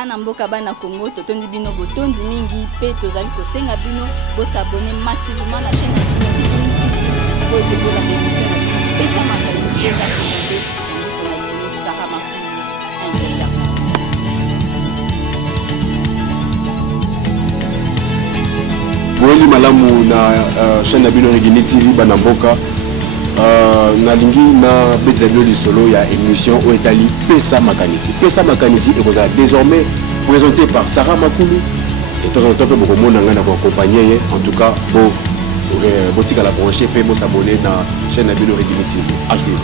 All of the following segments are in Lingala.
bana mboka bana Congo totondi bino botondi mingi pe tozali kosenga bino bo s'abonner massivement la chaîne pour évoluer la émission et ça m'a fait déjà Boeli malamu na chaîne na bino Reggae TV bana mboka na lingi na bête de solo ya émission au Italie Pesa Makanisi et vous désormais présenté par Sarah Makulu et de temps en temps beaucoup de monde pour accompagner en tout cas pour botika la brancher et pour s'abonner na chaîne na bino Reggae TV à suivre.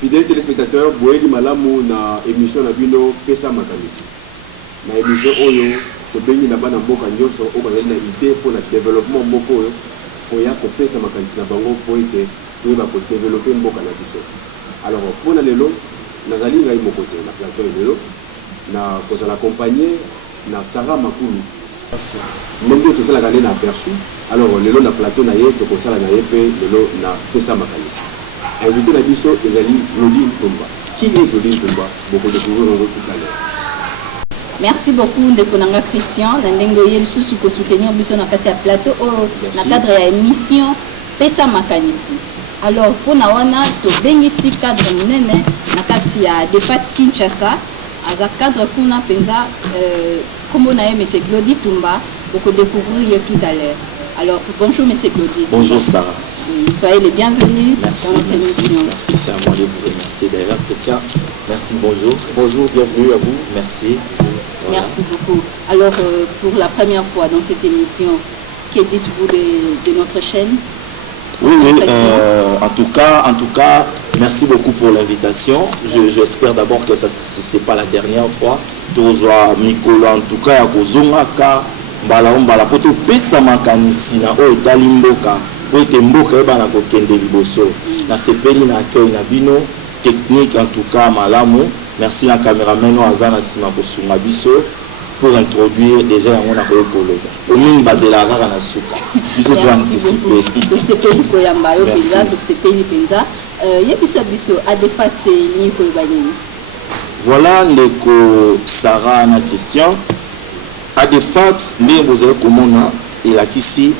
Fidèles téléspectateurs, Boeli malamu na émission na bino Pesa Makanisi na émission oyo to bengi na bana mboka nyoso o bazali na idée pour le développement moko oyo oya ko pesa makanisi na bango po ete to ba ko développer mboka na biso. Alors pour na lelo nazali ngai moko te na plateau lelo na ko sala accompagner na Sarah Makulu monde to sala gane na aperçu. Alors lelo na plateau na ye to ko sala na ye pe lelo na pesa makanisi invité na biso ezali Claudine Tomba. Qui est Claudine Tomba? Beaucoup de découvrir tout à l'heure. Merci beaucoup Ndekonanga Christian Nandengoye Lususu ko soutenir biso na kati ya plateau na cadre ya émission Pesa Makanisi. Alors pour na wana to bengisi cadre munene na kati ya Defat Kinshasa aza cadre kuna penza kombo na monsieur Claudie Tumba pour ko découvrir tout à l'heure. Alors bonjour monsieur Claudie. Bonjour Sarah. Soyez les bienvenus dans notre émission. Merci, c'est à moi de vous remercier d'ailleurs Christian. Merci, bonjour. Bonjour, bienvenue à vous. Merci. Voilà. Merci beaucoup. Alors, pour la première fois dans cette émission, que dites-vous de notre chaîne? Oui, en tout cas, merci beaucoup pour l'invitation. J'espère d'abord que ce n'est pas la dernière fois. Tozoa Mikolo, en tout cas, Kozongaka, Mbala, Poto Pesa Makanisi, na o Italimboka, o Temboka, Ebana Kokende Liboso, na Sepeli, na Akei, na Bino, technique, en tout cas, Malamu. Merci à caméraman Azana Simakosunga Biso pour introduire déjà un monde à Koloba. Au moins basé la rare na suka. Biso doit anticiper. De ce pays Koyamba yo Penza, de ce pays Penza. Yebisa Biso a des fêtes ni Kolobani. Voilà ndeko Sarah na Christian. A des fêtes mais vous avez comment et là ici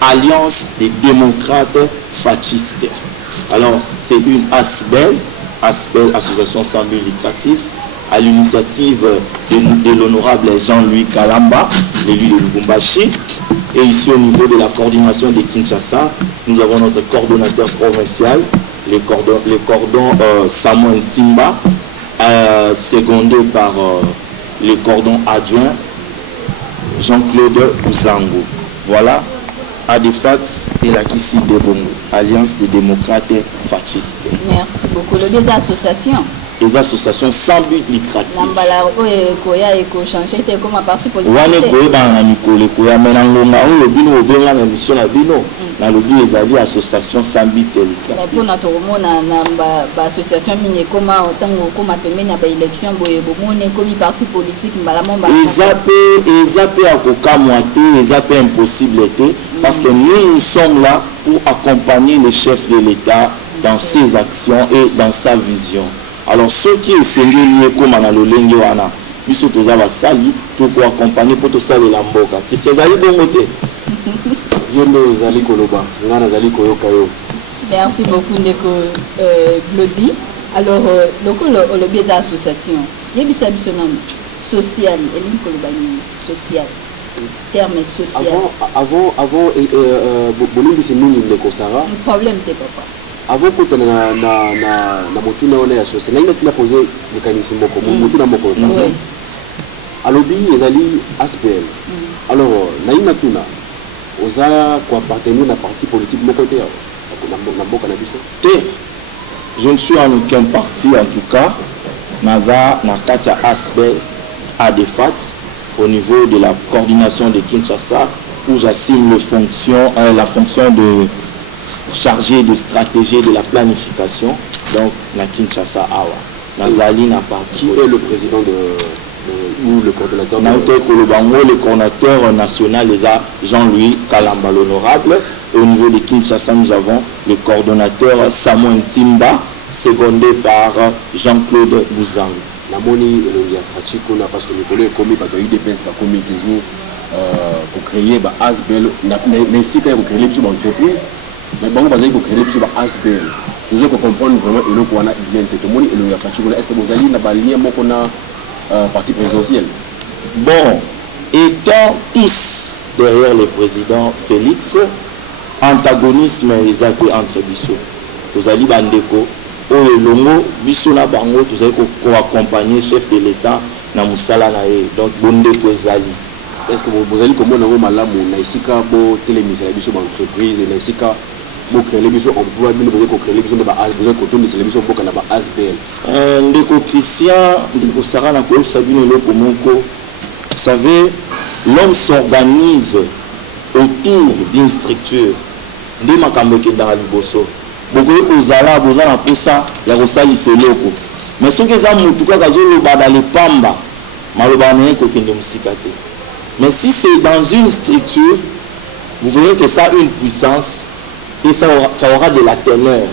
Alliance des démocrates fascistes. Alors c'est une ASBEL, association sans but lucratif, à l'initiative de l'honorable Jean-Louis Kalamba, l'élu de Lubumbashi. Et ici au niveau de la coordination de Kinshasa, nous avons notre coordonnateur provincial, le cordon Samuel Timba, secondé par le cordon adjoint Jean-Claude Ouzango. Voilà. Adefat et la Kissi de Bongo, Alliance des démocrates fascistes. Merci beaucoup. Les associations. Les associations sans but lucratif. Nambala Koya et changer comme un parti politique. Wane Koya bana Nicole Koya menangonga o bino obenga na mission na bino na lobi ezali association sans but lucratif. Pour notre mona na association mine comme autant comme pembeni na ba élection boye bomone comme parti politique mbala momba. Ezape akoka moité, ezape impossibilité parce que nous sommes là pour accompagner le chef de l'État dans ses actions et dans sa vision. Alors ceux qui essaient de comme on a le lengue wana, ils sont tous à la salle pour accompagner pour tout ça les lamboka. Qui c'est allé bon côté. Yendo zali koloba, ngana zali koyokayo. Merci beaucoup Ndeko Glody. Alors le biais association. Yebisa bisonam social, elim kolobani social. Terme social. Avant bolumbi c'est nini Ndeko Sarah. Problème de papa. Avant que na motuna on est associé, il a posé mécanisme moko, motuna moko. Alobi ezali ASPL. Alors naïna tuna oza ko appartenir na parti politique moko te na mboka na biso. Je ne suis en aucun parti en tout cas. Naza na katia ASPL à des FAT au niveau de la coordination de Kinshasa où j'assigne la fonction de chargé de stratégie de la planification, donc la Kinshasa Awa. Nazali n'a parti. Qui est le président ou le coordonnateur? Le coordonnateur national est Jean-Louis Kalamba, l'honorable. Au niveau de Kinshasa, nous avons le coordonnateur Samuel Timba secondé par Jean-Claude Bouzang. Namoni elongi ya Fachi kuna parce que mikolo ekomi bato ya UDPS bakomi toujours créer ba Asbel na sika ya créer biso ba entreprise mais bango bazali créer biso ba Asbel nous devons comprendre vraiment eloko wana bien te tomoni elongi ya Fachi kuna est-ce que vous allez na ba lien moko na parti présidentiel. Bon, étant tous derrière le président Félix, antagonisme exact entre biso tozali bandeko oyo longo biso na bango tozali ko accompagner chef de l'état na musala na ye donc bondeko ezali. Est-ce que vous allez komona ngo malamu na isika bo télémise la biso ba entreprise na isika bo créer biso emploi bino ko créer biso na ba as besoin ko tombe biso mboka na ba asbel ndeko Christian ndeko Sarah na ko sabino loko moko. Vous savez, l'homme s'organise autour d'une structure. Nde makambo ekendaka liboso bokoki kozala boza na posa ya kosalisa eloko mais soki eza motu kaka azoloba na lepamba maloba na ye kokende mosika te. Mais si c'est dans une structure, vous verrez que ça a une puissance et ça aura de la teneur.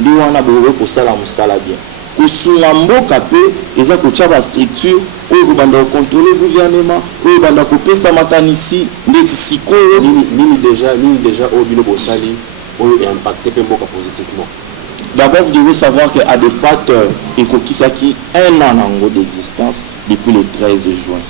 Nde wana bokoki kosala mosala bien kosunga mboka mpe eza kotia ba structure oyo kobanda kocontrôler gouvernement oyo banda kopesa makanisi ndeti sikoyo nini déjà oyo bino bosali oyo impacté mpe mboka positivement. D'abord, vous devez savoir qu'à des facteurs ekokisaki un an nango d'existence depuis le 13 juin.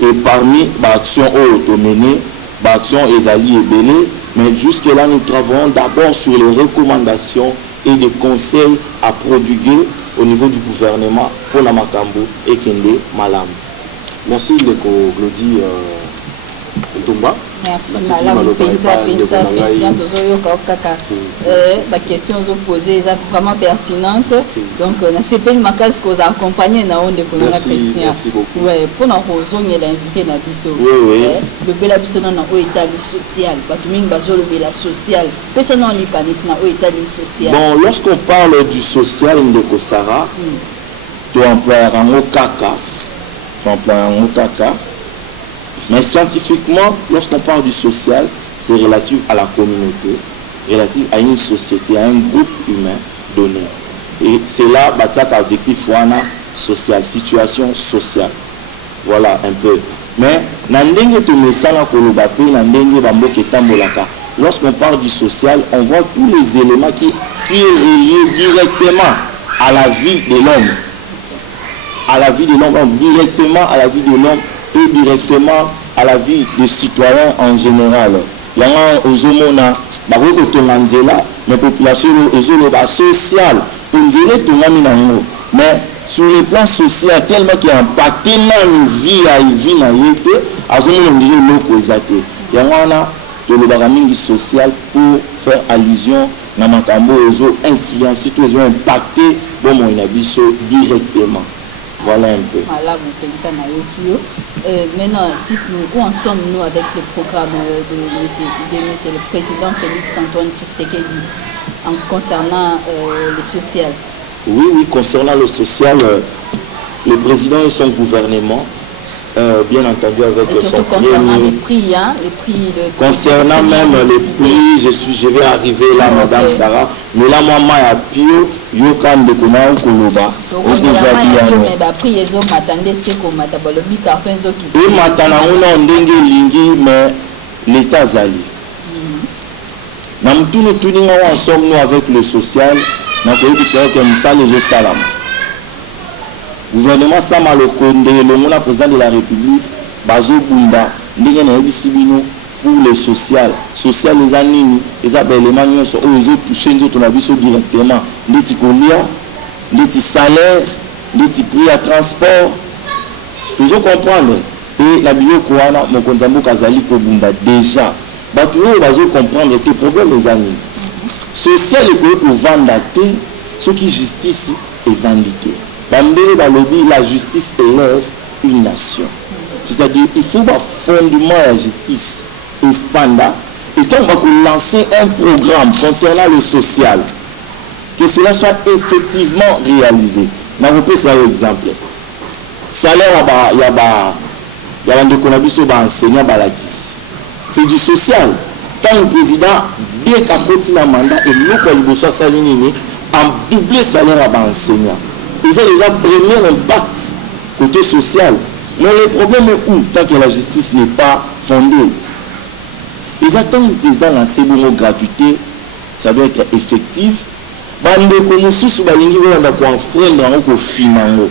Et parmi l'action automenée, l'action ezali ebele, mais jusque-là nous travaillons d'abord sur les recommandations et les conseils à prodiguer au niveau du gouvernement pour la Makambo et Kende Malam. Merci Ndeko Glody Ntumba. Merci Malam Penza Christian Tozoyo Kaka. Ma question aux opposés est vraiment pertinente. Donc on a CP le Makas qu'on a accompagné na onde pour la Christian. Merci beaucoup. Ouais, pour na raison il a invité na biso. Oui. Le bela biso na état social. Batuming bazolo bela social. Personne en likanis na état social. Bon, lorsqu'on parle du social Ndeko Sarah, tu emploies un mot kaka. Mais scientifiquement, lorsqu'on parle du social, c'est relatif à la communauté, relatif à une société, à un groupe humain donné. Et c'est là, bâtard objectif social, situation sociale. Voilà un peu. Mais, lorsqu'on parle du social, on voit tous les éléments qui est relié directement à la vie de l'homme. À la vie de l'homme, directement à la vie de l'homme et directement à la vie des citoyens en général. Il y a aux homona, mais population sociale, mais sur le plan social, tellement qu'il y a impacté dans la vie à il y a un social pour faire allusion à makambo influencer, impacté directement. Voilà un peu. Maintenant, dites-nous où en sommes-nous avec le programme de monsieur le président Félix Antoine Tshisekedi concernant le social? Oui, concernant le social, le président et son gouvernement, bien entendu avec et surtout concernant les prix, concernant même les prix, je vais arriver là, Madame Sarah, mais là, moi, à Pio, Yokan de Kona ou Koloba. Et maintenant, on a lingi, mais l'État Zali. Nous ensemble avec le social, nous avons dit que nous salam. Gouvernement Samalokonde, le monde président de la République, Bazo Bunda, ndenge na ebisibino pour le social. Social les anini, les abélements nyonso o les autres toucher nzoto na biso directement. Ndeti kolia, ndeti salaire, ndeti prix à transport. Toujours comprendre. Et la bio koana mokonza mboka zali ko bunda déjà. Batu o bazo comprendre que problème les anini. Social et ko vendre te, ce qui justice est vindiqué. La justice élève une nation. C'est-à-dire qu'il faut un fondement à la justice et standard. Et quand on va lancer un programme concernant le social, que cela soit effectivement réalisé. Je vais vous donner un exemple. Salaire, il y a un enseignant. C'est du social. Quand le président, bien qu'à continuer le mandat, et nous, quand il reçoit sa ligne, en doubler salaire à l'enseignant. Et ça déjà premier impact côté social. Mais le problème est où tant que la justice n'est pas fondée. Ils attendent le président lancer une gratuité, ça doit être effectif. Bandeko mususu balingi bana ko enfreindre ngo finango.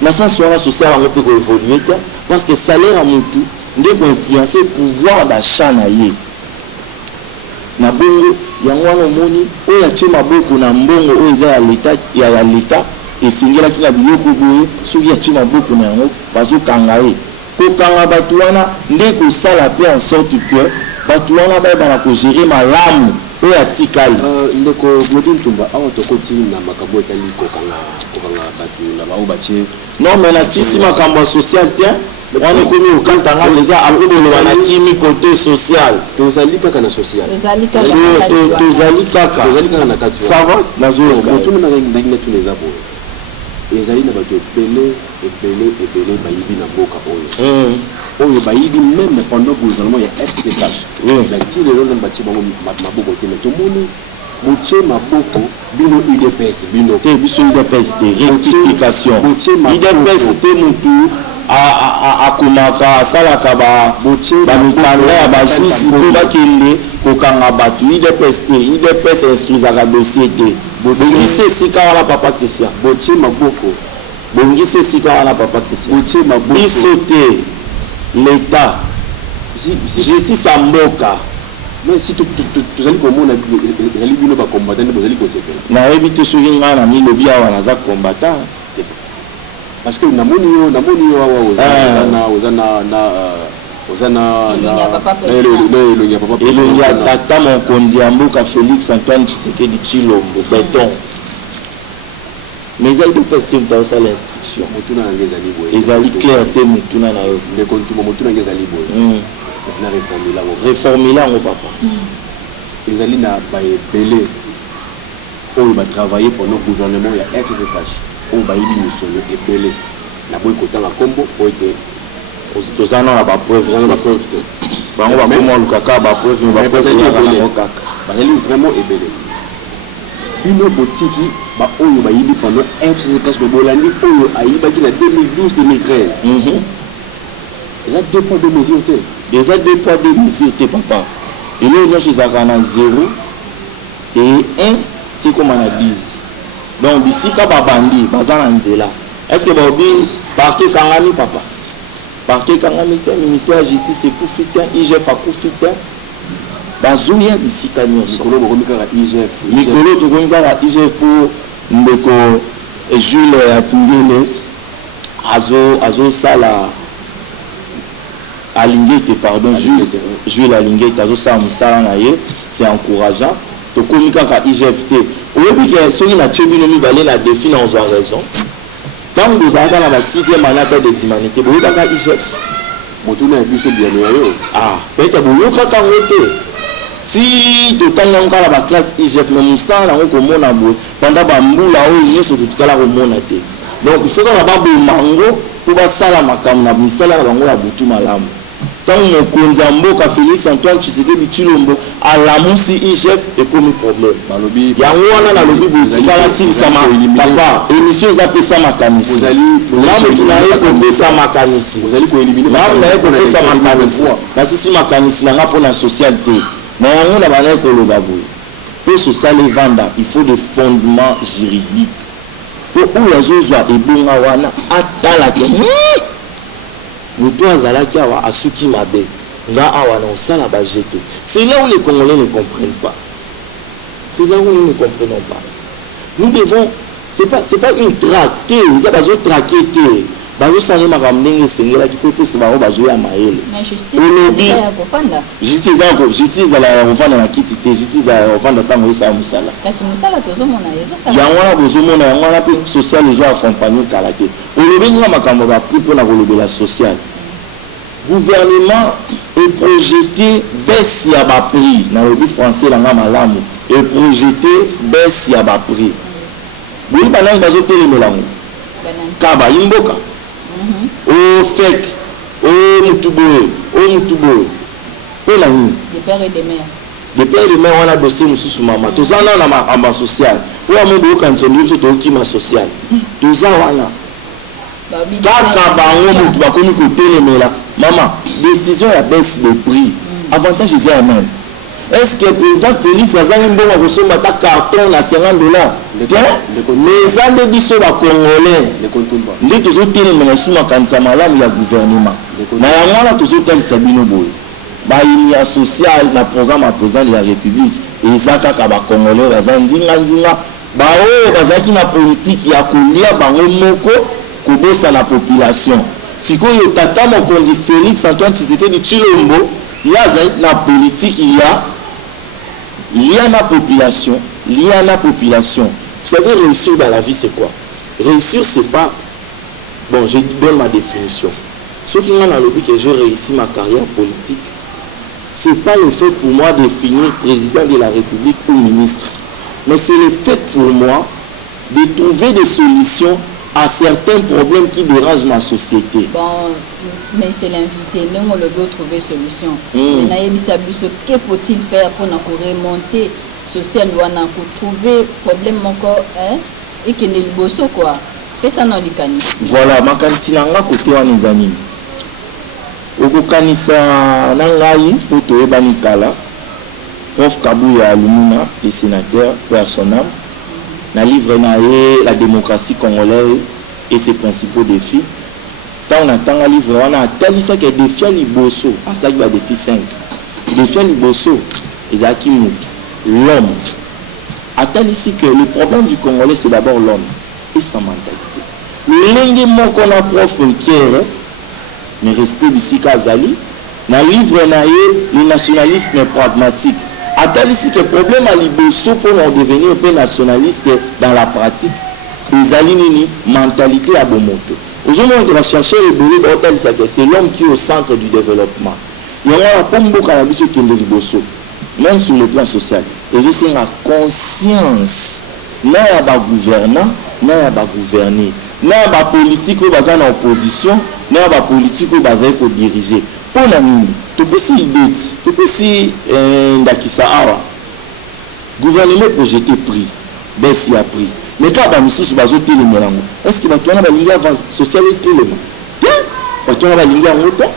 Na sens social on peut évoluer parce que salaire à mutu ndeko influencer pouvoir d'achat na ye. Na bongo yango wana moni oya chema boko na mbongo oyo za ya leta esingela kila biloko boye soki ya chema boko na yango bazo kanga ye. Ko kanga batu wana ndeko sala pe en sorte que batu wana ba bana ko gérer malamu oyo atikali. Ndeko Modou Ntumba awa tokoti na makambo etali kokanga batu na bao bache. Non mais la sisi makambo social tien on est connu au Katanga déjà après de la kimi côté social. Tozali kaka na social. Tozali kaka na katu. Ça va nazo ko tuna na ngina tuneza bo. Ezali na bato ebele bayibi na boka oyo. Oyo bayibi même pendant gouvernement ya FCH. Bati lelo na bati bango maboko te to moni moche maboko bino IDPS bino te biso IDPS te rectification. IDPS te mutu a komaka salaka ba mikanda ya basusi po bakende kokanga batu IDPS instruisaka dossier te bongisi esika wana papa Christian boche maboko bongisi esika wana papa Christian boche maboko biso te l'état justice ya mboka. Mais si tozali komona ezali bino ba combattant bozali kosepela nayebi te soki ngai na milobi awa naza combattant parce que namoni yo awa ozana elongi ya papa elongi ya tata mokonzi ya mboka Félix Antoine Tshisekedi Tshilombo béton. Mais ezali dopeste mutu azosala instruction motuna nange ezali boye ezali clair te motuna na yo ndeko Ntumba motuna nange ezali boye na réformer yango papa ezali na baebele oyo batravaille pendant gouvernement ya FCH oyo bayibi misolo ebele na boyi kotanga kombo oyo te tozana na bapreuve te bango bakoma lukaka bapreuve mais bapreuve yango kaka bazali vraiment ebele bino botiki ba oyo bayibi pendant FCH mais bolandi oyo ayibaki na 2012-2013 eza deux poids deux mesures te déjà deux poids deux mesures te papa eloko nyonso ezalaka na 0 et 1 ti koma na 10 donc bisika babandi baza na nzela est-ce que baobi parquet kangami papa parquet kangami te ministère ya justice ekufi te IGF akufi te bazoya bisika nyonso mikolo bokomi kaka IGF mikolo tokomi kaka IGF mpo ndeko Jules Atingele azosala Alingete pardon Jules Alingete azosala mosala na ye c'est encourageant tokomi kaka IGF te oyebi ke soki na tie bino mibale na défi na ozwa raison ntango bozalaka na ba 6e année ata des humanités boyokaka IGF motuna ya biso biano ya yo peut-être boyokaka yango te ti totanga yango kaka na baklasse IGF mais mosala yango komona boye pendant bambula oyo nyonso totikala komona te donc ifo kaka baboma yango mpo basala makambo na misala na bango ya butu malamu ntango mokonzi ya mboka Félix Antoine Tshisekedi Tshilombo alamusi IGF ekomi problème yango wana nalobi botikala silisama papa émission eza pesa makanisi namutu na ye kopesa makanisi namu na ye kopesa makanisi nasisi makanisi nanga mpona social te na yango na bana ye koloba boye mpo social evanda il faut des fondements juridiques mpo oyo azozwa ebonga wana atala ke moto azalaki awa asuki mabe nga awa na osala bajete. C'est là où les Congolais ne comprennent pas. C'est là où nous ne comprenons pas. Nous devons, c'est pas une traque, vous avez besoin de traquer. Bazo sane makamdenge sengela kipepe sibaro bazo ya maele. Mais justice la kofanda na kiti te, justice la kofanda tango esa musala. Kasi musala tozomona yezo sala. Yango na bozomona yango na pe social les gens accompagner kalaté. Olobenga makambo ba pri pona kolobela social. Gouvernement est projeté baisse ya ba prix na lobi français la malamu est projeté baisse ya ba prix. Boni banang bazo telemela ngo. Kaba imboka. Oh fake, oh mutuboe, oh mutuboe. Oh la nuit. Des pères et des mères. depuis le maire on a dossier mususu mama tozana na makamba social pour amobo kanzondi biso to kima social tozawana kaka bango mutu bakomi kotelemela mama décision ya baisse de prix avantage c'est la même. Est-ce que le président Félix Azali Mbongo a reçu un carton à $50? Les années du sol à Congolais, les tous autres éléments sont dans le gouvernement. Mais il y a tous autres Sabino Boy. Il y a social dans le programme à président de la République. Et ça, quand les Congolais, les Andinga, qui na politique, il y a combien de la population. Si vous avez Félix Antoine Tshisekedi Tshilombo, il y a la politique, il y a la population, il y a la population. Vous savez, réussir dans la vie, c'est quoi? Réussir, c'est pas... Bon, je donne ma définition. Ceux qui m'ont dans le but que j'ai réussi ma carrière politique, c'est pas le fait pour moi de finir président de la République ou ministre, mais c'est le fait pour moi de trouver des solutions à certains problèmes qui dérangent ma société. Bon, mais c'est l'invité. Nous, on doit trouver solution. Mais que faut-il faire pour nous remonter social, pour trouver problème encore et que nous bosso quoi. Fais ça dans les canis. Voilà, ma kansinanga côté en izani. Oko kanisa nangai poto ebanikala. Prof Kabuya Lumuna, le sénateur, personnel. Na livre la démocratie congolaise et ses principaux défis. Tant on attend un livre, on a tel ça que défi liboso, attaque le défi 5. Défi liboso, Isaac Mout, l'homme. Attends ici que le problème du Congolais c'est d'abord l'homme et sa mentalité. Le lingue qu'on a prof Pierre, mais respect d'ici Kazali, dans le livre le nationalisme pragmatique. Attends ici que le problème à Liboso pour devenir un peu nationaliste dans la pratique, les alignés, mentalité à Bomoto. Aujourd'hui, on va chercher le boulot, c'est l'homme qui est au centre du développement. Il y a un peu de cannabis qui est Liboso, même sur le plan social. Et je sais la conscience, non il y a gouvernant, non il y a gouverner, non il y a politique qui est en opposition, non il y a politique qui est diriger. Pour la mine, tu peux si idée, tu peux si Ndakisa Awa, gouvernement projeté prix, baisse y a prix. Mais quand on est bazo télémélango, est-ce que tu as la ligne avant sociale et télémélango? Tu as la ligne en autant?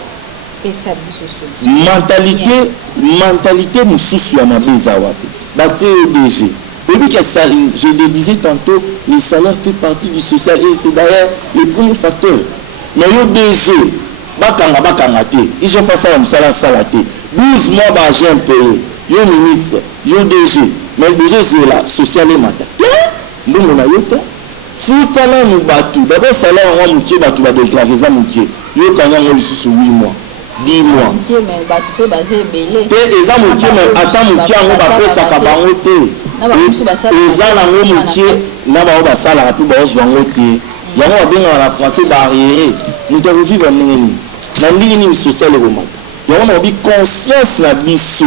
Mentalité moussous à ma bezawate. Bâti ODG. Je le disais tantôt, le salaire fait partie du social et c'est d'ailleurs le premier facteur. Mais l'ODG, ils ont fait ça comme ça, 12 mois j'ai un pays, il y a un ministre, il y a un DG, mais le DG c'est là, social et matin. Nous on a eu temps. Foutana nous battu. D'abord salaire on va mouiller, battu va déclarer ça mouiller. Il y a quand même sur 8 mois, 10 mois. Mais battu peut baser belé. Et ça mouiller mais attends mouiller on va faire ça kabango té. Et ça na mouiller, na ba ba ça la tout ba zwango té. Ya on va bien en français barrière. Nous devons vivre en nini. Na nini social et roman. Ya on a bi conscience na biso.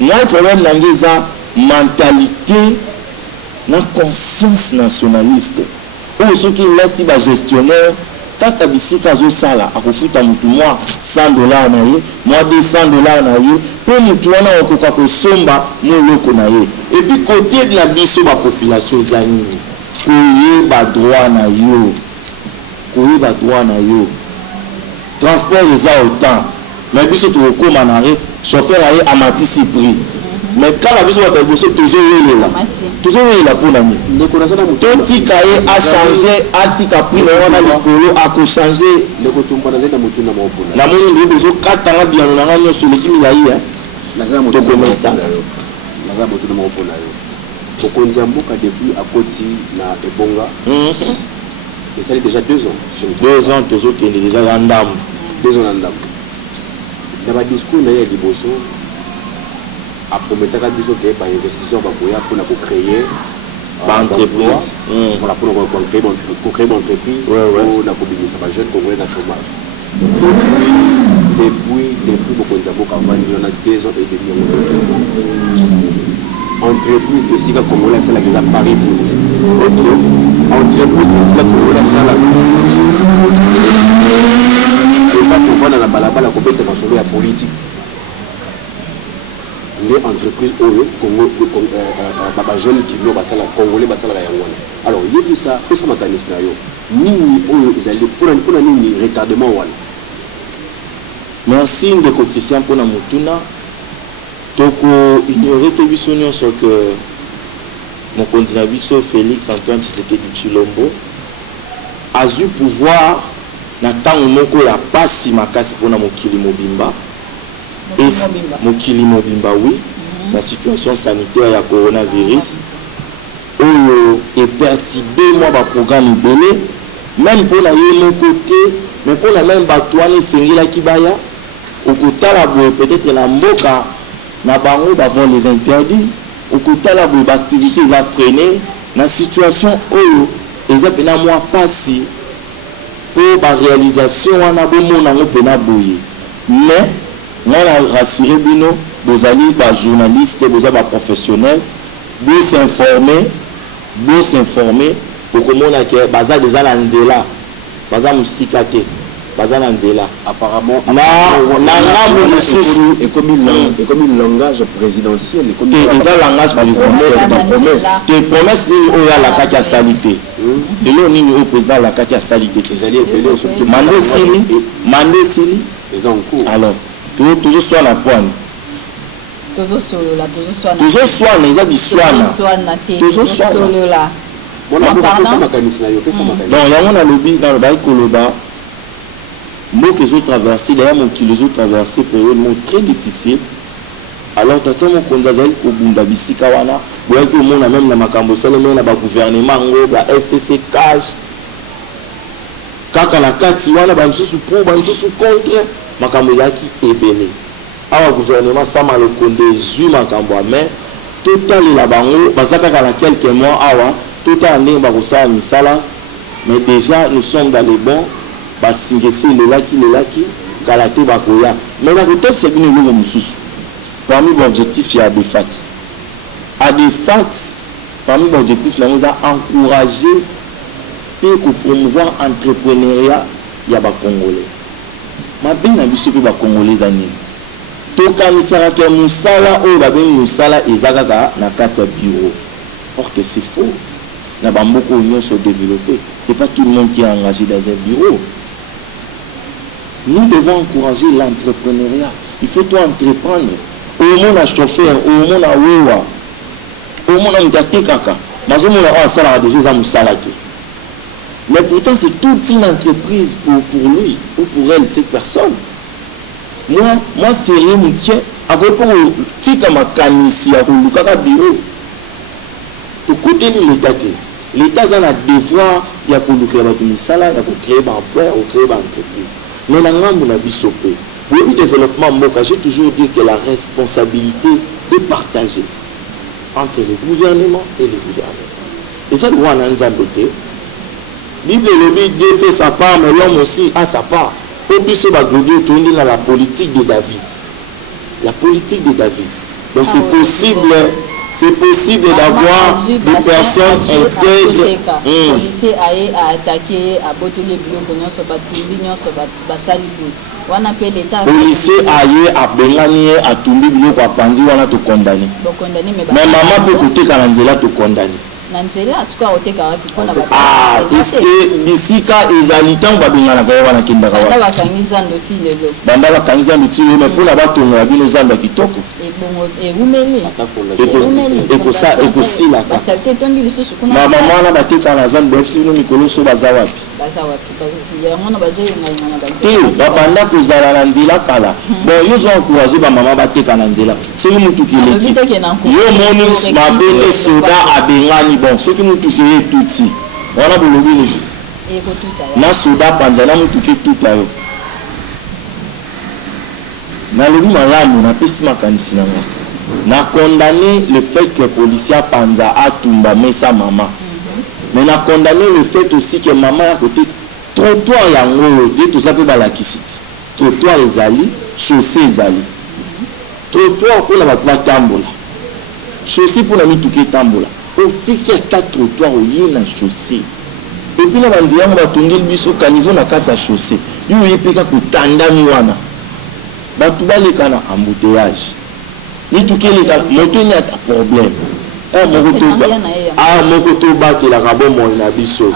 Moi le problème na ngeza mentalité na conscience nationaliste. Ou ceux qui lati ba gestionnaire kaka bisika zo sala akofuta mutu moi $100 na ye, moi $200 na ye, pe mutu wana okoka ko somba moloko na ye. Et puis côté de la biso ba population zanini. Koye ba droit na yo. Koye ba droit na yo. Transport les a autant. Mais biso to ko manare chauffeur a amati si prix. Mais quand la biso va te toujours là pour l'année. Tout tikaye a changé, a tika prix on a likolo a ko changer le kotumba na zenda mutuna mopona. Na moni ndi biso katanga bien na nga nyoso lekimi la yi na za mutuna mopona. Na za mutuna mopona yo. Bokonzi mboka depuis à Koti na Ebonga. Et ça fait déjà 2 ans. 2 ans toujours qui est déjà en dame. 2 ans en dame. Dans le discours na ya liboso a promettre que biso ke ba investisseur ba koya pour créer ba entreprise. Voilà pour créer une entreprise pour la communauté ba jeune congolais na chômage. Depuis Bokonzi mboka on a 2 ans et demi. Entreprise de Sika Congolais, c'est la qui a Paris Foot. Entreprise de Sika Congolais, c'est la et ça pour voir dans la balabala la politique. les entreprises oyo Congo baba jeune kilo basala congolais basala yangwana. Alors yebi ça pesa makanisi na yo nini oyo ezali pour nini retardement wana. Merci ndeko Christian pour na mutuna toko ignorer te biso nyonso que mon candidat biso Félix Antoine Tshisekedi Tshilombo a eu pouvoir na tango moko ya pasi makasi pona mokili mobimba et mokili mobimba oui la situation sanitaire ya coronavirus oyo et perturbé moi ba programme belé même pour la yé côté mais pour la même batouane sengila kibaya au kotala boye peut-être la mboka na bango bavant les interdits au kotala boye activités à freiner na situation oyo ezap na moi pasi pour la réalisation wana bomona ngo pena boye mais moi la rassurer bino bozali ba journaliste bozali ba professionnel bo s'informer pour komona ke baza déjà la nzela baza musika te baza na nzela apparemment na ngambo mosusu et comme une langage présidentiel et comme un langage présidentiel te promesse oyo la kaki ya salite lelo nini o président la kaki ya salite ezali epele surtout mande sili les en cours. alors toujours soit la poigne toujours swana eza biswana toujours solola bona pesa makanisi na yo pesa makanisi donc yango na lobi na ba koloba moko ezo traverser d'ailleurs mon kilo ezo traverser période très difficile alors tata mon konza zali ko bunda bisika wana boyaki omona même na makambo salema na ba gouvernement ngo ba FCC cash kaka na kati wana ba msusu pour ba msusu contre makambo yaki ebele awa gouvernement sama le konde zu makambo mais total la bango bazaka kala quelques mois awa total ndenge ba kosala misala mais déjà nous sommes dans les bons basingesi lelaki kalate bakoya mais la côté c'est bien le mususu parmi les objectifs il y a des faits parmi les objectifs là nous a encouragé et promouvoir entrepreneuriat ya ba congolais ma bien na biso pe ba congolais ani to kanisara ke musala o ba ben musala ezaka na kati ya bureau or que c'est faux na ba mboko nyonso développer c'est pas tout le monde qui est engagé dans un bureau. Nous devons encourager l'entrepreneuriat. Il faut tout entreprendre. Au monde à chauffeur, au monde à wewa, au monde à mtatekaka. Mais au monde à salarié déjà salarié. Mais pourtant c'est toute une entreprise pour lui ou pour elle cette personne. Moi c'est rien qui à propos tika makanisi à kulukaka bureau. Pour côté l'État a un devoir il y a pour créer un salaire, il y a pour créer un emploi, pour créer une entreprise. Mais la langue n'a pas sopé. Pour le développement, j'ai toujours dit que la responsabilité est partagée entre le gouvernement et le gouvernement. Et ça, nous avons embêté. Bible et Dieu fait sa part, mais l'homme aussi a sa part. Pour plus se tourner dans la politique de David. La politique de David. Donc c'est possible d'avoir des personnes intègres. Policier a attaqué à Botolé policier a bengani a tumbi biloko a pandi wana to condamné. Mais maman peut côté kananzela to condamné. Ah, bisika ezalitan ba bengana ka wana kindaka wana. Banda bakangiza ndotile mais pour la batonga la bino zamba kitoko. Maman na batika na zamba FC no mikolo so bazawapi. Babanda kozala na nzela kala. Bon yo zo encourager ba maman bateka na nzela. Soki mutu kileki. Yo moni mabele soda abengani bon soki mutu kiye tuti. Wana bolobi ni. Na soda panza mutu ki tuta yo. Na lobi malamu na pesi makanisi na nga. Na condamné le fait que le policier panza a tombé sa maman. Mais na condamné le fait aussi que maman a côté trottoir yango de tout ça peut ba la kisiti. Trottoir ezali, chaussée ezali. Trottoir pour la ba tambola. Chaussée pour la mituki tambola. Au ticket ta trottoir au yé na chaussée. Et puis la bandi yango ba tongeli biso caniveau na kata chaussée. Yo yepeka ko tanda mi wana. Batu baleka na embouteillage. ni tukeleka moto ni ata problème moko tobakelaka bomoi na biso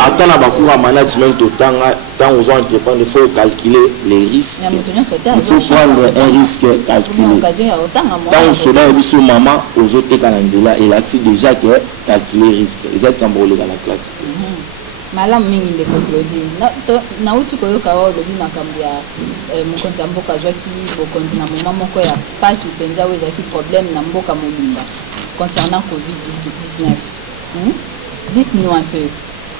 ata na bakura management otanga ntango ozo entreprendre il faut calculer les risques, il faut prendre un risque calculé ntango soda ya biso mama ozoteka na nzela elakisi déjà ke calculer risque ezali kambo oleka na classe malamu mingi ndeko Claudine nauti koyoka wa olobi makambo ya mokonzi ya mboka azwaki bokonzi na moma moko ya pasi mpenza oyo ezalaki problème na mboka mobimba concernant Covid-19. Dites-nous un peu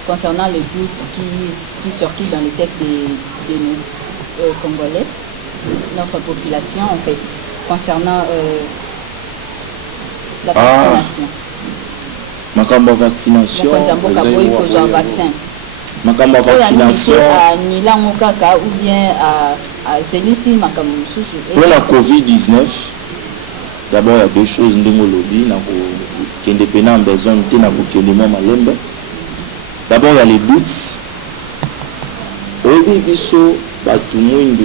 concernant les doutes qui circulent dans les têtes de nos Congolais, notre population en fait, concernant la vaccination. Makambo vaccination. Vaccin. Makambo vaccination. À Nilango Kaka ou bien à celui-ci makambo mususu. Pour la Covid-19. D'abord, il y a deux choses qui ont besoin de malembe. D'abord, il y a les doutes. Au début, tout le monde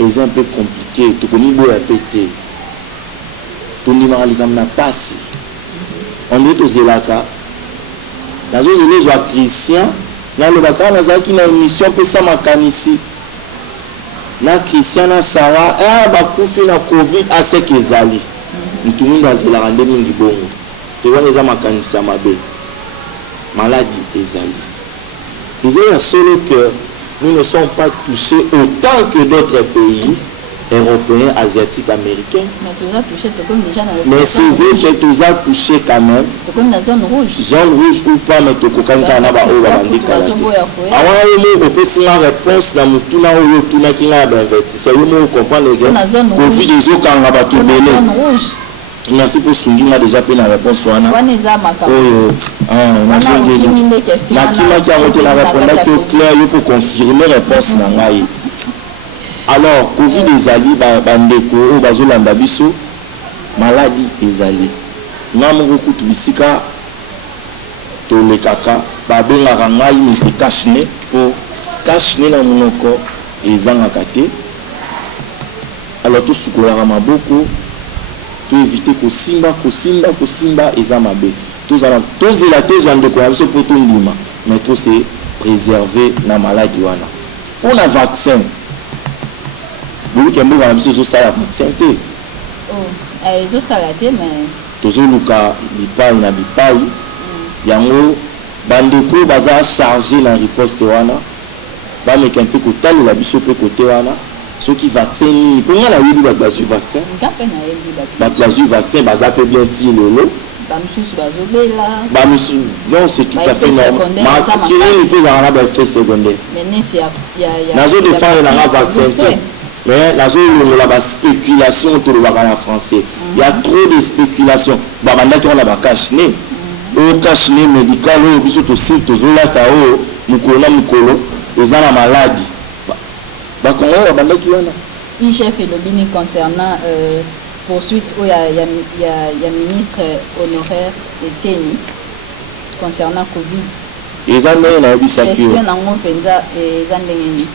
est un peu compliqué. Tout le monde est pété. Tout le monde est passé. On dit aux élaka. Dans les gens chrétiens, dans le bac, on a une émission pour ça, na Christiana Sarah bakufi na Covid aseke ezali mtumingi azela rande mingi bongo tebona eza makanisa mabe maladie ezali disait solo que nous ne sommes pas touchés autant que d'autres pays européens, asiatiques, américains. Mais c'est vrai que tu as touché quand même. Zone rouge ou pas, mais tu as touché quand même. Avant, on peut se faire réponse dans le tout là où tu n'as qu'un investisseur. On comprend les gars. Covid des autres quand on va tout belé. Merci pour Sungi, on a déjà pris la réponse. La qui a monté la réponse qui est claire pour confirmer la réponse. Alors, Covid ezali bandeko o bazolanda biso maladie ezali. Namu kutu bisika to le kaka babengaka ngai mais c'est cache-nez pour cache-nez na monoko ezangaka te. Alors to sukolaka maboko to éviter kosimba eza mabe. Tozela te zandeko ya biso po to ndima mais to c'est préserver na maladie wana. On a vaccin. Vous qui avez besoin de ça, vaccin. Mais. Toujours Luka, Bipai, na Bipai. Yango, bandeko, baza chargé la riposte wana. Ba mec un peu côté la biso peu côté wana. Ceux qui vaccinent, comment la oui ba bazu vaccin? Ba bazu vaccin, baza peut bien tirer lolo. Non, c'est tout à fait normal. Qui est peut avoir un effet secondaire. Mais net il y a. Nazo de faire la vaccin. Mais la zone où la spéculation autour de la français, il y a trop de spéculation. Babanda qui on a cache-nez, au cache-nez médical, au biso to site to zola kao, mukolo, ils ont la maladie. Bah comment babanda qui on a? Oui, chef Elobini concernant poursuite où il y a ministre honoraire et Teni concernant Covid. Ils ont la bisaki. Question en penza et zandengeni.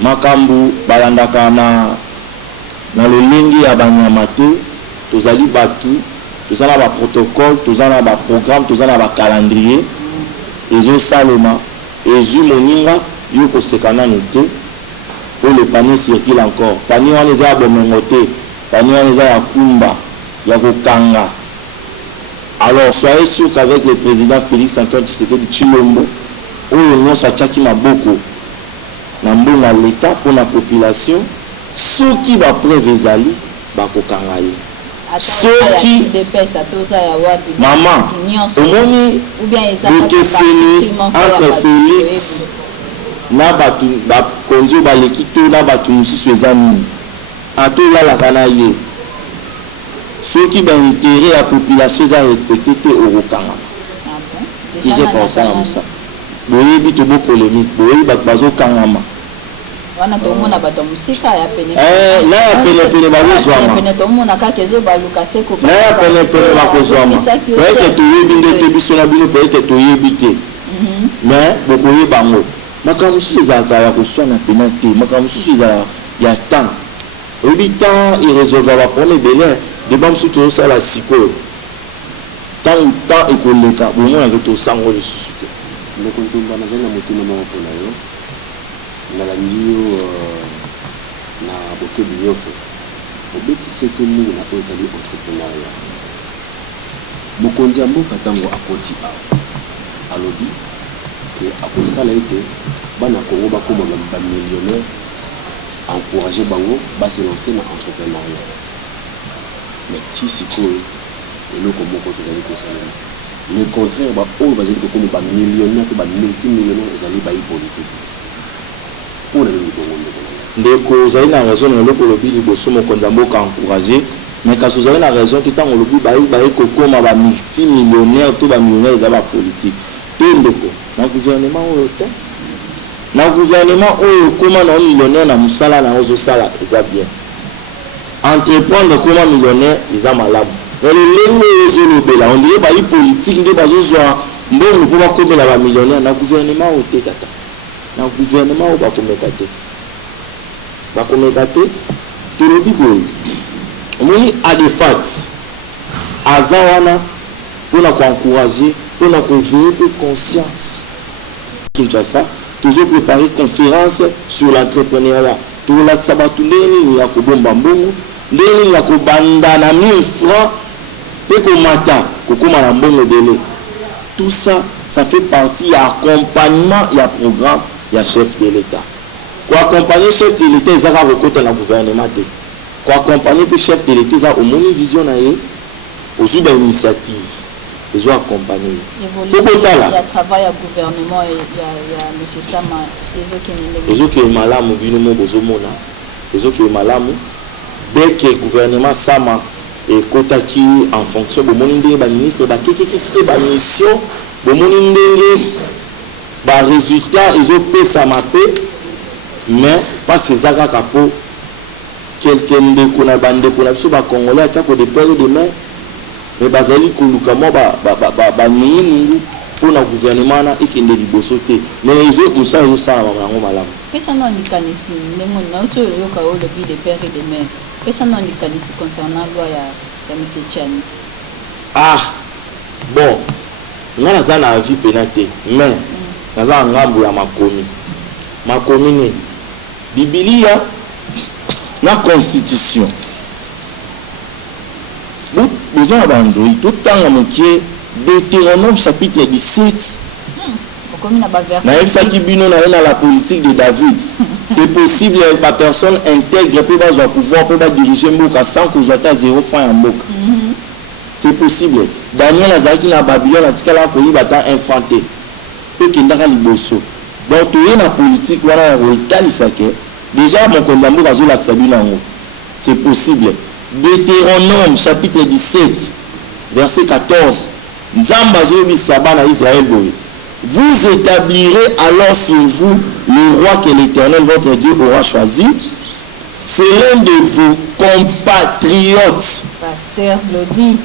Makambu balandaka na lolenge ya banyama te tozali batu tozala ba protocole tozala ba programme tozala ba calendrier ezo salema ezu moninga yo kosekana note pour le panier circule encore panier wana eza ya bomengo te panier wana eza ya kumba ya kokanga. Alors soyez sûr qu'avec le président Félix Antoine Tshisekedi Tshilombo oyo nyonso atiaki maboko na mbongo l'État pour la population, ceux qui va preuve ezali bakokanga ye. Ceux qui maman omoni bokeseni entre Félix na batu bakonzi baleki to na batu mosusu eza nini atolalaka na ye soki baintérêt ya population eza respecté te okokanga. Je pense à ça. Boyebi to bo polémique boyebi bato bazokangama wana tomona bato musika ya pene na ya pene bazozwama pene tomona kaka ezo baluka seko na ya pene bakozwama peut-être toyebi ndete biso na bino peut-être toyebi te mais bokoyeba ngo makambo mosusu ezalaka ya koswana pena te makambo mosusu ezala ya temps obi tant irrésolvable problème belé de bam surtout ça la siko tant ekoleka bomona ke to sango le susute le kontumba na zela motuna moko na yo na la ndio na bokebi nyonso obeti seko mingi na oyo ezali entrepreneuriat mokonzi ya mboka ntango akoti awa alobi ke akosala ete bana kongo bakoma bamillionnaire encourager bango baselancer na entrepreneuriat mais ti sikoyo eloko moko ezali kosalela le contraire baoyo bazali kokoma bamillionnaire to bamultimillionnaire ezali bayi politique mpona nini bongo ndeko ozali na raison na eloko olobi liboso mokonzi ya mboka encourager mais kasi ozali na raison te ntango olobi bayi kokoma bamultimillionnaire to bamillionnaire eza bapolitique te ndeko na gouvernement oyo te na gouvernement oyo okoma na millionnaire na mosala na ozosala eza bien entreprendre koma millionnaire eza malamu lolenge oyo ozolobela ondire bayi politique nde bazozwa mbongo mpo bakomela bamillionnaire na gouvernement oyo te tata na gouvernement oyo bakomeka te tolobi boye omoni adefat aza wana mpona koencourager mpona koéveiller mpe conscience Kinshasa toujours préparer conférence sur l'entrepreneuriat tolakisa bato ndenge nini ya kobomba mbongo ndenge nini ya kobanda na 1000 francs mpe komata kokóma na mbongo ebele. Tout ça fait partie ya accompagnement ya programme ya chef de l'État. Pour accompagner chef de l'État ezaka kokota na gouvernement te. Pour accompagner le chef de l'État za omoni vision na ye ozwi ba initiative ezo accompagner. L'évolution ya travail ya gouvernement ya monsieur Sama ezoke malamu bino mo bozomona ezoke malamu dès que gouvernement Sama ekotaki en fonction bomoni ndenge ba ministre ba kekekeke ba mission bomoni ndenge ba résultat ezopesa mape mais parce que zaka kapo quelqu'un ndeko na bandeko na biso ba congolais ata ko de père de mère mais bazali koluka mo ba nyingu pour na gouvernement na ekende liboso te mais ezo kusa ezo sala bango malamu pesa non likanisi ndengo na oto yoka o le bi de père et de mère pesa non likanisi concernant loi ya monsieur Chani. Ah bon ngana za na avis penate mais naza ngambo ya makomi ni Biblia na constitution besoin ya bandoi totanga mokie Deutéronome chapitre 17 nayebisaki bino na ye na la politique de David c'est possible ba personne intègre peut bazwa pouvoir peut ba diriger mboka sans kozwa ta 0 franc ya mboka c'est possible. Daniel azaki na Babylone atikala koyiba ta infanté pe kendaka liboso donc toye na politique wana ya kotalisa ke déjà mon kondambo azolakisa bino yango c'est possible. Deutéronome chapitre 17 verset 14 Nzamba azobisa bana Israël boye vous établirez alors sur vous le roi que l'Éternel votre Dieu aura choisi. C'est l'un de vos compatriotes pasteur Lodi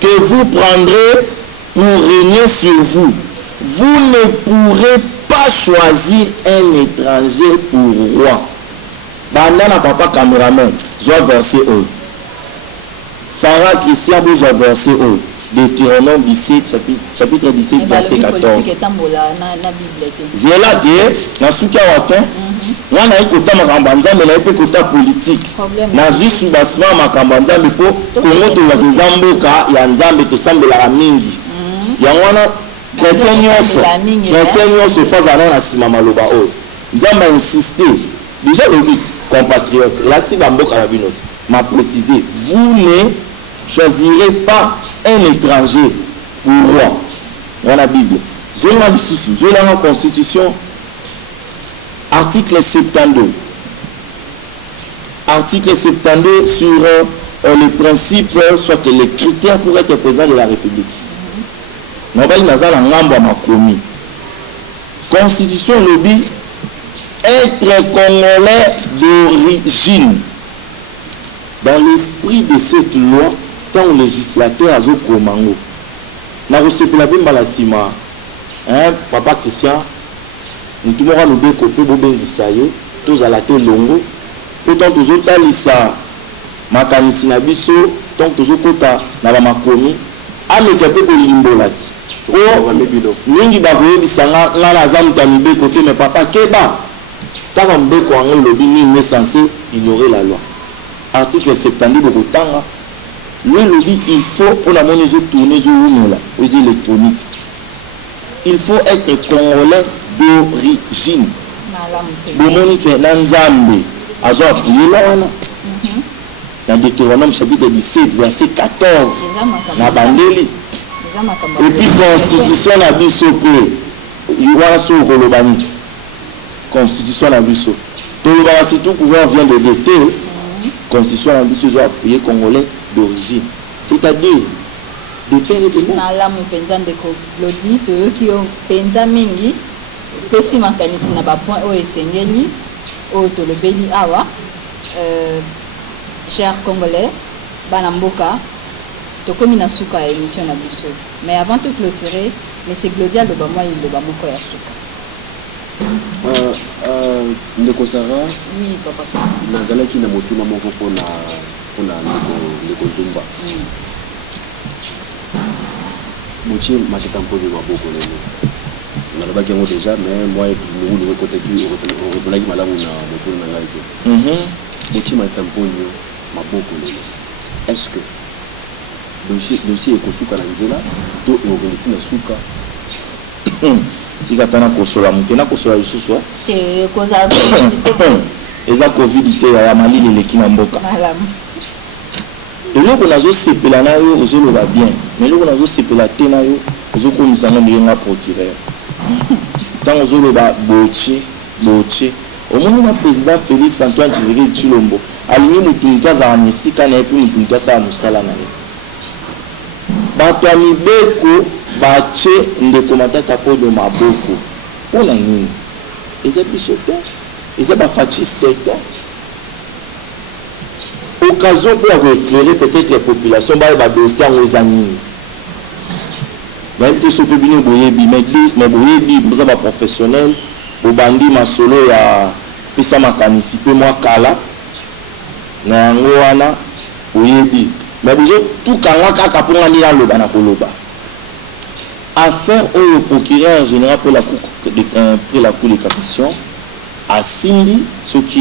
que vous prendrez pour régner sur vous. Vous ne pourrez pas choisir un étranger pour roi. Banana papa caméraman, soit verset 1. Sarah Christian, soit verset 1. Deutéronome 17, chapitre 17, verset 14. Zela te, na suka watin, wana ikota makamba nzambe na epe kota politique. Na zisu basima makamba nzambe po kongo to la mboka ya nzambe to sambela la mingi. Ya wana chrétien nyonso fazana na sima maloba o. Nzambe insisté. Déjà le but compatriote, là si ba mboka na bino m'a précisé, vous ne choisirez pas un étranger pour roi. Dans la Bible. Zola lisusu, zola la constitution article 72. Article 72 sur les principes, soit les critères pour être président de la République. Nous avons Constitution lobby, être congolais d'origine. Dans l'esprit de cette loi, tant le législateur a zokomango. Na resepela bimba la sima. Papa Christian, nous avons le côté bobengisa ye, tous à la longo. Autant tous autres lisa makanisi na biso donc tozokota na bamakomi ameka mpe kolimbola ti mingi bakoyebisanga nga naza moto ya mibeko te me papa keba kaka mobeko yango elobi nini est censé ignorer la loi. Article 70 bokotanga lo elobi il faut mpona moni ezotourne ezowunola ozi électronique il faut être congolais d'origine bomoni ke na nzambe azwa apuyela wana dans Deutéronome chapitre 17 verset 14 na bandeli et puis constitution na biso pe wana so kolobani constitution na biso tolobaka surtout pouvoir vient de dété constitution na biso zo appuyer congolais d'origine c'est-à-dire de père et de mère na lamu penza ndeko lodi toyoki yo penza mingi pesi makanisi na ba point o esengeli o tolobeli awa chers congolais bana mboka tokomi na suka ya émission na biso mais avant de clôturer monsieur Glodia loba moi loba moko ya suka ndeko Sara oui papa nazalaki na motuna moko pona ndeko Zumba motie makita mponi maboko lelo nalobaki yango déjà mais moi nous côté qui revenaki malamu na motuna na ngai te motie makita mponi maboko lelo est-ce que dossier ekosuka na nzela to eokendeti na suka tika tana kosola moke na kosola lisusu eza covid te ya malili eleki na mboka eloko nazosepela na yo ozoloba bien mais eloko nazosepela te na yo ozokomisa ngo ndenge nga procureur ntango ozoloba botie omoni na président Félix Antoine Tshisekedi Tshilombo alingi motu motu azala na esika na ye mpe motu motu asala mosala na ye bato ya mibeko batie ndeko Matata Ponyo maboko mpona nini eza biso te eza bafasciste te occasion mpo ya koéclairer peut-être les populations bayeba dossier yango eza nini bayebi te so mpe bino boyebi mais boyebi boza baprofessionnel bobandi masolo ya pesa makanisi mpe mwa kala na yango wana boyebi mais bozotukanga kaka mpo nga nde naloba na koloba affaire oyo procureur général pour la cour de cassation asimbi soki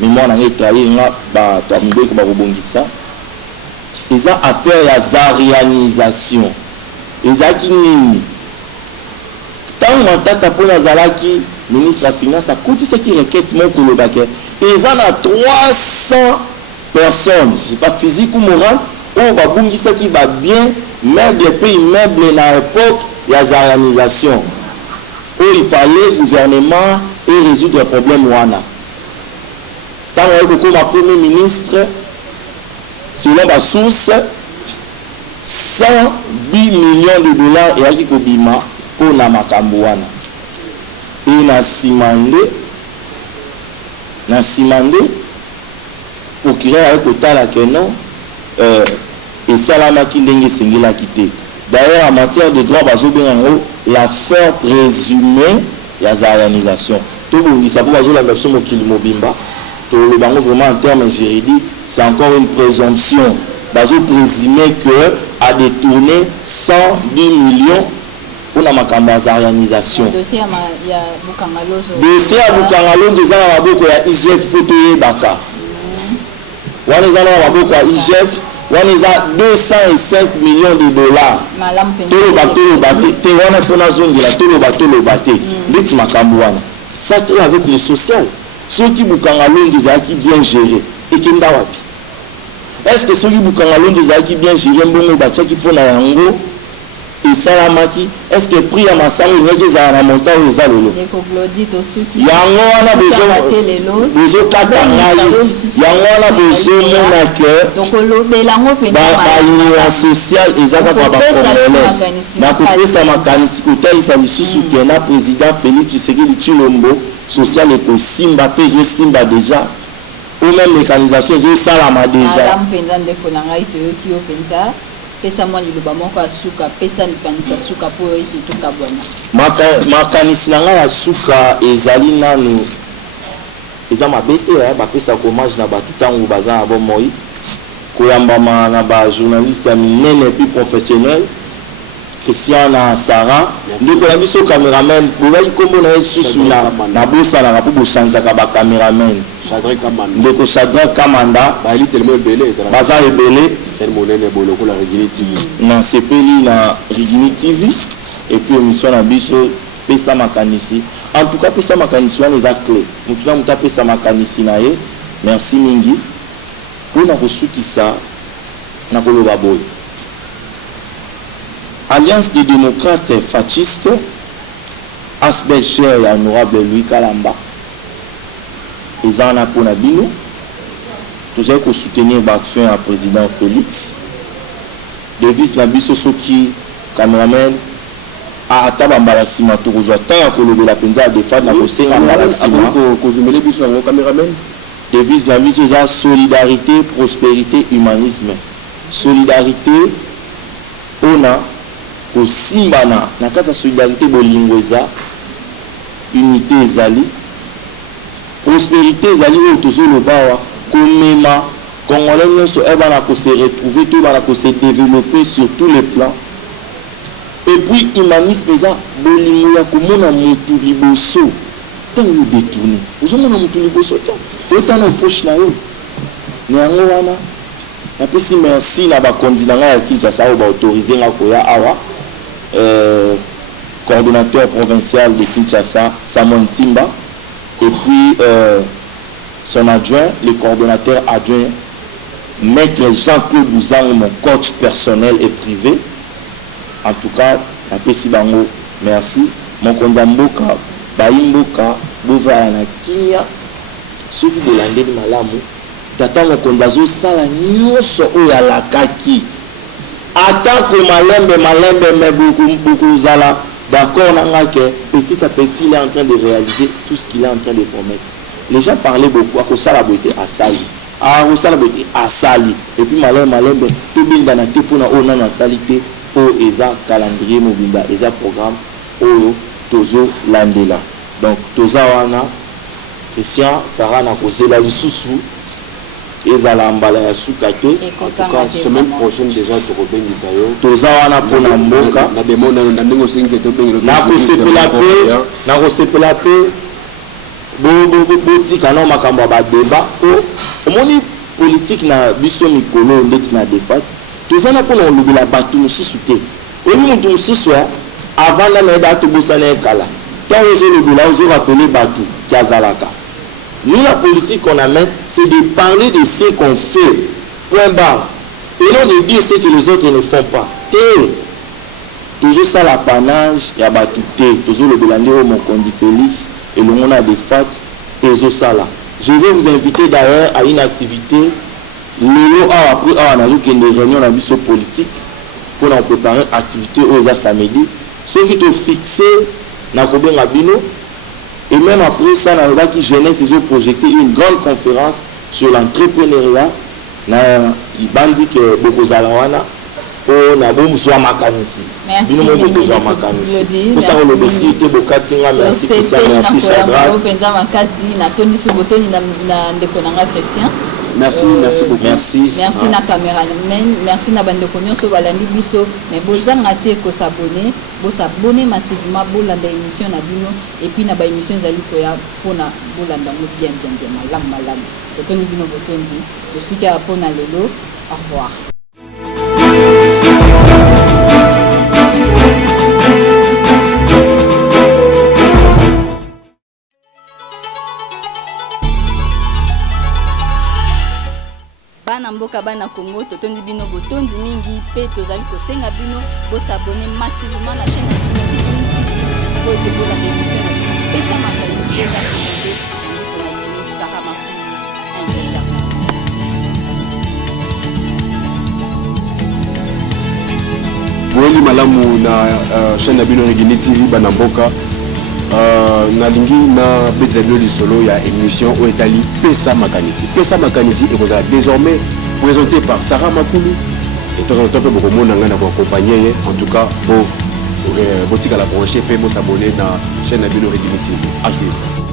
mémoire na ngai etrahi nga bato ya mibeko bakobongisa eza affaire ya zarianisation ezalaki nini ntango Matata Ponyo azalaki ministre ya finance akotisaki requête moko kolobaki eza na 300 personnes je sais pas physique ou morale oyo babungisaki babien meuble mpe immeuble na époque ya zarianisation oyo il fallait gouvernement et résoudre le problème wana ntango aye kokoma premier ministre selon basource 110 millions de dollars eyaki kobima mpona makambo wana e na nsima nde procureur aye kotala ke non esalamaki ndenge esengelaki te d'ailleurs en matière de droit bazobenga yango l'affaire présumée ya zarianisation tobongisa mpo bazolanda biso mokili mobimba toloba yango vraiment en termes juridiques c'est encore une présomption bazoprésumer que a détourné 110 millions mpona makambo ya zarianisation dossier ya Bukangalozo eza na maboko ya IGF fo toyebaka wana eza na maboko ya IGF wana eza 205 millions de dollars toloba te wana fo nazongela toloba te ndeti makambo wana ça te avec le social soki Bukangalozo ezalaki bien géré ekenda wapi est-ce que soki Bukangalozo ezalaki bien géré mbongo batiaki mpona yango esalamaki est-ce que prix ya masanga enyaki ezala na montant oyo eza lelo yango wana bozokata ngai yango wana bozomona ke baunion sociale eza kaka bacongolais na kopesa makanisi kotalisa lisusu ke na président Félix Tshisekedi Tshilombo social ekosimba mpe ezosimba déjà ou même mécanisation ezosalama déjà pesa mwa liloba moko ya suka pesa likanisa suka po ete tokabwana makanisi na ngai ya suka ezali nanu eza mabe te bapesaka hommage na bato ntango baza na bomoi koyambama na ba journaliste ya minene puis professionnel Christian na Sarah ndeko na biso cameraman bozali kombo na yesusu na bosalaka po bochangeaka ba cameraman ndeko Chadra Kamanda baali tellement ebele baza ebele monene boloko la Regini TV na sepeli na Regini TV et puis émission na biso pesa makanisi en tout cas pesa makanisi wana eza clé mutu na mutu apesa makanisi na ye merci mingi mpona kosukisa na koloba boye Alliance des démocrates fascistes aspect cher ya honorable Louis Kalamba eza wana mpona bino tozali kosoutenir baaction ya président Félix devise na biso soki cameraman ata bambala nsima tokozwa ntan ya kolobela mpenza ya defade na kosenga mbala nsima kozumele biso yango cameraman devise na biso eza solidarité prospérité humanisme solidarité mpona kosimbana na kati ya solidarité bolingo eza unité ezali prospérité ezali oyo tozoloba awa komema congolais nyonso ebana kose retrouver to ebana kose développer sur tous les plans et puis humanisme eza bolingo ya komona motu liboso ntango yo détourné ozomona motu liboso te otana poche na yo na yango wana napesi merci na bakondi na ngai ya Kinshasa oyo baautorize nga koya awa coordonnateur provincial de Kinshasa Samuel Timba et puis son adjoint le coordonnateur adjoint maître Jean-Claude Bouzang mon coach personnel et privé en tout cas napesi bango merci mon kondamboka bayimboka bozala na kinya soki bolandeli malamu tata mokonzi azosala nyonso oyo alakaki atako malembe mais beaucoup zala d'accord nanga que petit à petit il est en train de réaliser tout ce qu'il est en train de promettre. Les gens parlaient beaucoup à kosala boité à sali kosala boité à sali et puis malembe tout binda na te pona ona na salité pour eza calendrier mobimba eza programme oyo tozo landela donc toza wana Christian Sarah na kozela lisusu ezala mbala ya suka te en tout cas semaine prochaine déjà tokobengisa yo toza wana mpona mboka na demona na ndenge osengi tobengelo na kosepela pe botika na makambo ya badeba po omoni politique na biso mikolo ndeti na defate toza na mpona olobela bato mosusu te oyebi moto mosusu avanda na yeda tobosana ekala ntango ozolobela ozorapele bato ki azalaka. Nous, la politique qu'on amène, c'est de parler de ce qu'on fait, point barre. Et non de dire ce que les autres ne font pas. Toujours ça l'apanage, il y a batouté. Toujours le Belandéo, mon condi Félix, et le monde a des fats, et ça là. Je vais vous inviter d'ailleurs à une activité. Après, on a une réunion dans le politique pour nous préparer une activité aux samedi. Ceux qui ont fixé, dans le Rabino. Et même après ça, on a qui jeunesse, ils ont projeté une grande conférence sur l'entrepreneuriat. Il bandi que beaucoup zalawana pour na boum soit makanisi. Merci. Beaucoup soit makanisi. Pour ça on le bécile te bokatinga merci Christian merci Chadra. Penza makasi na toni subotoni na ndekonanga Christian. Merci beaucoup. Merci na cameraman, merci na bande konyoso balandi biso mais bozanga te ko s'abonner massivement bolanda émission na bino et puis na ba émission zali ko ya pona bolanda mo bien malam. Totoni bino botondi, to sika pona lelo. Au revoir. Bana mboka bana Congo totondi bino botondi mingi pe tozali kosenga bino s'abonner massivement na chaîne de Regini TV pour découvrir la émission na bino pesa makanisi pesa komande pour la émission Sarah Makulu Boeli malamu na chaîne na bino Regini TV bana mboka nalingi na betre bino lisolo ya émission o etali pesa makanisi et vous désormais présenté par Sarah Makulu et de temps en temps peu beaucoup monde ngana ko accompagner en tout cas pour botika la brancher pe mo s'abonner na chaîne na bino Regini TV à suivre.